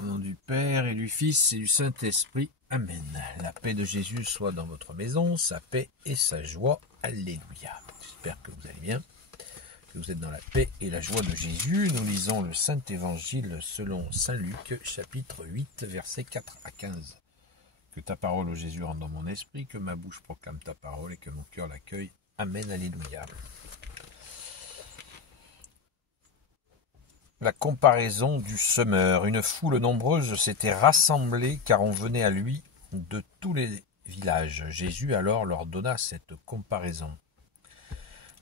Au nom du Père et du Fils et du Saint-Esprit. Amen. La paix de Jésus soit dans votre maison, sa paix et sa joie. Alléluia. J'espère que vous allez bien, que vous êtes dans la paix et la joie de Jésus. Nous lisons le Saint-Évangile selon saint Luc, chapitre 8, versets 4 à 15. Que ta parole, ô Jésus, rentre dans mon esprit, que ma bouche proclame ta parole et que mon cœur l'accueille. Amen. Alléluia. La comparaison du semeur. Une foule nombreuse s'était rassemblée car on venait à lui de tous les villages. Jésus alors leur donna cette comparaison.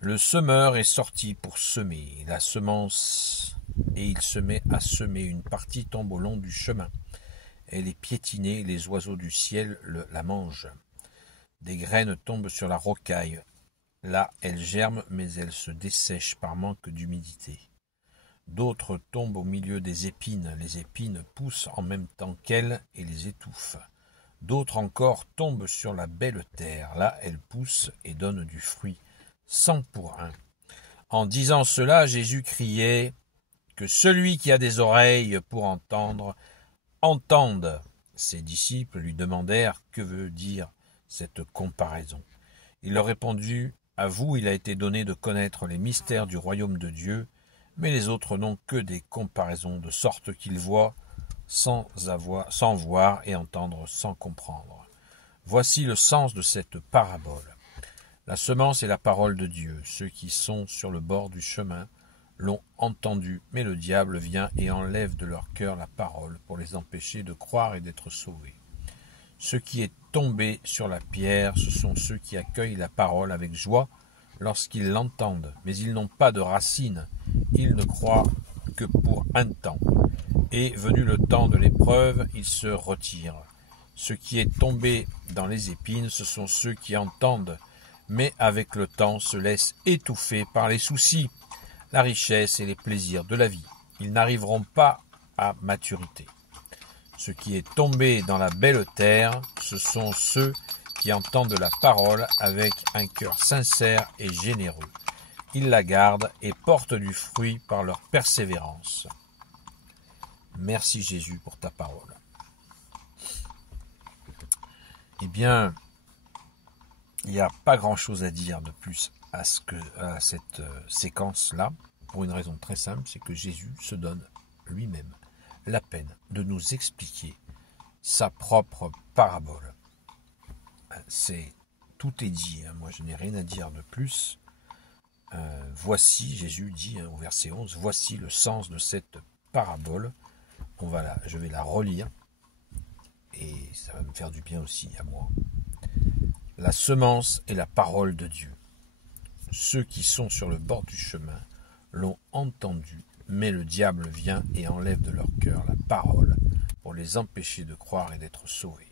Le semeur est sorti pour semer la semence et il se met à semer. Une partie tombe au long du chemin. Elle est piétinée, les oiseaux du ciel la mangent. Des graines tombent sur la rocaille. Là, elles germent mais elles se dessèchent par manque d'humidité. D'autres tombent au milieu des épines. Les épines poussent en même temps qu'elles et les étouffent. D'autres encore tombent sur la belle terre. Là, elles poussent et donnent du fruit, 100 pour 1. En disant cela, Jésus criait que celui qui a des oreilles pour entendre, entende. Ses disciples lui demandèrent que veut dire cette comparaison. Il leur répondit, à vous il a été donné de connaître les mystères du royaume de Dieu, mais les autres n'ont que des comparaisons, de sorte qu'ils voient sans voir et entendre sans comprendre. Voici le sens de cette parabole. La semence est la parole de Dieu. Ceux qui sont sur le bord du chemin l'ont entendue, mais le diable vient et enlève de leur cœur la parole pour les empêcher de croire et d'être sauvés. Ce qui est tombé sur la pierre, ce sont ceux qui accueillent la parole avec joie lorsqu'ils l'entendent, mais ils n'ont pas de racines. Ils ne croient que pour un temps. Et venu le temps de l'épreuve, ils se retirent. Ce qui est tombé dans les épines, ce sont ceux qui entendent, mais avec le temps se laissent étouffer par les soucis, la richesse et les plaisirs de la vie. Ils n'arriveront pas à maturité. Ce qui est tombé dans la belle terre, ce sont ceux qui entendent la parole avec un cœur sincère et généreux. Ils la gardent et portent du fruit par leur persévérance. Merci Jésus pour ta parole. Eh bien, il n'y a pas grand-chose à dire de plus à cette séquence-là, pour une raison très simple, c'est que Jésus se donne lui-même la peine de nous expliquer sa propre parabole. Tout est dit, moi je n'ai rien à dire de plus. Voici, Jésus dit au verset 11, voici le sens de cette parabole. Je vais la relire et ça va me faire du bien aussi à moi. La semence est la parole de Dieu. Ceux qui sont sur le bord du chemin l'ont entendu, mais le diable vient et enlève de leur cœur la parole pour les empêcher de croire et d'être sauvés.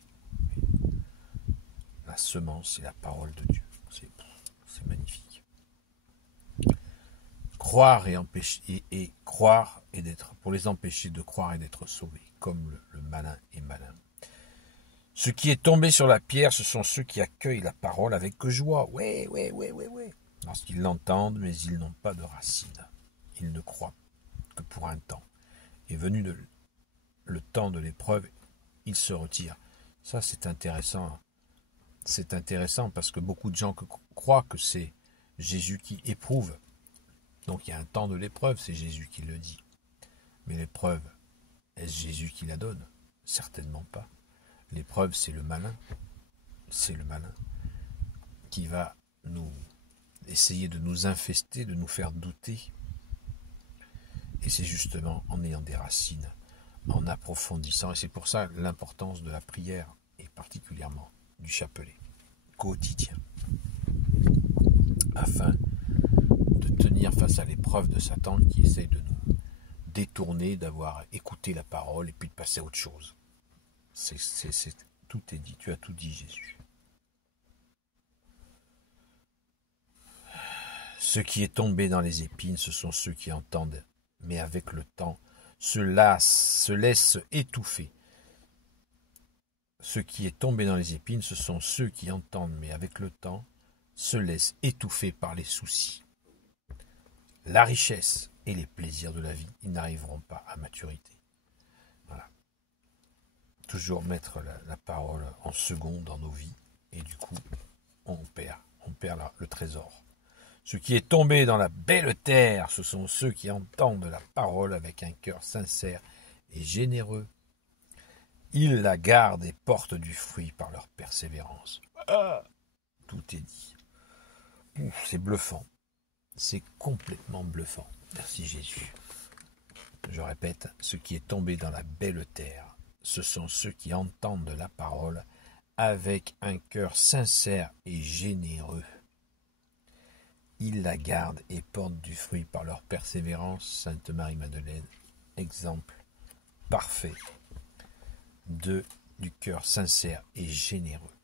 La semence est la parole de Dieu. C'est magnifique. Croire et croire et d'être, pour les empêcher de croire et d'être sauvés, comme le malin est malin. Ce qui est tombé sur la pierre, ce sont ceux qui accueillent la parole avec joie. Ouais. Lorsqu'ils l'entendent, mais ils n'ont pas de racines. Ils ne croient que pour un temps. Et venu le temps de l'épreuve, ils se retirent. Ça, c'est intéressant. C'est intéressant parce que beaucoup de gens croient que c'est Jésus qui éprouve. Donc il y a un temps de l'épreuve, c'est Jésus qui le dit. Mais l'épreuve, est-ce Jésus qui la donne? Certainement pas. L'épreuve, c'est le malin. C'est le malin qui va essayer de nous infester, de nous faire douter. Et c'est justement en ayant des racines, en approfondissant. Et c'est pour ça l'importance de la prière, et particulièrement du chapelet quotidien, afin de tenir face à l'épreuve de Satan qui essaie de nous détourner, d'avoir écouté la parole et puis de passer à autre chose. Tout est dit, tu as tout dit Jésus. Ce qui est tombé dans les épines, ce sont ceux qui entendent, mais avec le temps, se laissent étouffer. Ce qui est tombé dans les épines, ce sont ceux qui entendent, mais avec le temps, se laissent étouffer par les soucis. La richesse et les plaisirs de la vie, ils n'arriveront pas à maturité. Voilà. toujours mettre la parole en second dans nos vies, et du coup, on perd le trésor. Ce qui est tombé dans la belle terre, ce sont ceux qui entendent la parole avec un cœur sincère et généreux. Ils la gardent et portent du fruit par leur persévérance. Tout est dit. C'est bluffant. C'est complètement bluffant. Merci Jésus. Je répète, ce qui est tombé dans la belle terre, ce sont ceux qui entendent la parole avec un cœur sincère et généreux. Ils la gardent et portent du fruit par leur persévérance. Sainte Marie-Madeleine, exemple parfait du cœur sincère et généreux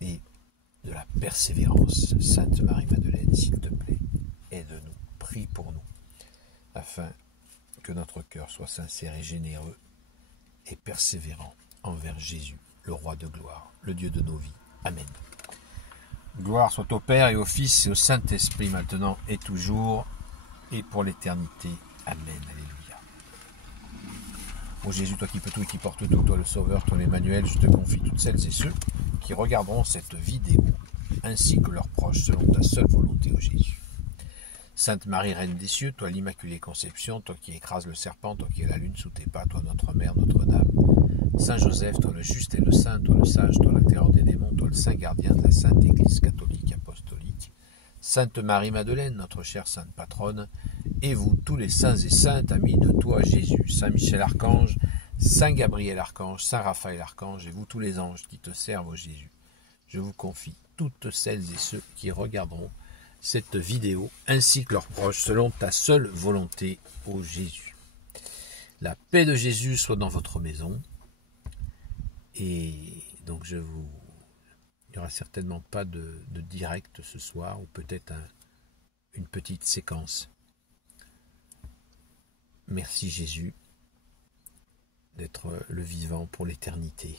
et de la persévérance. Sainte Marie-Madeleine, s'il te plaît, aide-nous, prie pour nous, afin que notre cœur soit sincère et généreux et persévérant envers Jésus, le roi de gloire, le Dieu de nos vies. Amen. Gloire soit au Père et au Fils et au Saint-Esprit, maintenant et toujours, et pour l'éternité. Amen. Alléluia. Ô Jésus, toi qui peux tout et qui portes tout, toi le Sauveur, toi l'Emmanuel, je te confie toutes celles et ceux qui regarderont cette vidéo, ainsi que leurs proches, selon ta seule volonté, ô Jésus. Sainte Marie, Reine des cieux, toi l'Immaculée Conception, toi qui écrases le serpent, toi qui es la lune sous tes pas, toi notre Mère, Notre-Dame. Saint Joseph, toi le juste et le saint, toi le sage, toi la terreur des démons, toi le saint gardien de la Sainte Église catholique apostolique. Sainte Marie-Madeleine, notre chère sainte patronne, et vous tous les saints et saintes amis de toi Jésus, Saint Michel Archange, Saint Gabriel Archange, Saint Raphaël Archange, et vous tous les anges qui te servent ô Jésus. Je vous confie toutes celles et ceux qui regarderont cette vidéo, ainsi que leurs proches, selon ta seule volonté, ô Jésus. La paix de Jésus soit dans votre maison. Et donc il n'y aura certainement pas de direct ce soir, ou peut-être une petite séquence. Merci Jésus d'être le vivant pour l'éternité.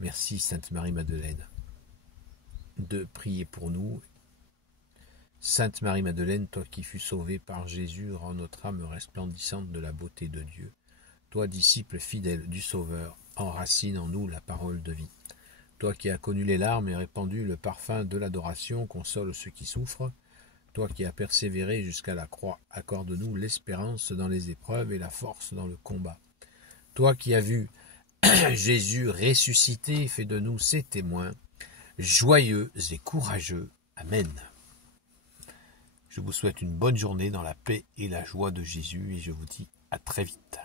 Merci Sainte Marie-Madeleine de prier pour nous. Sainte Marie-Madeleine, toi qui fus sauvée par Jésus, rends notre âme resplendissante de la beauté de Dieu. Toi, disciple fidèle du Sauveur, enracine en nous la parole de vie. Toi qui as connu les larmes et répandu le parfum de l'adoration, console ceux qui souffrent. Toi qui as persévéré jusqu'à la croix, accorde-nous l'espérance dans les épreuves et la force dans le combat. Toi qui as vu Jésus ressuscité, fais de nous ses témoins, joyeux et courageux. Amen. Je vous souhaite une bonne journée dans la paix et la joie de Jésus et je vous dis à très vite.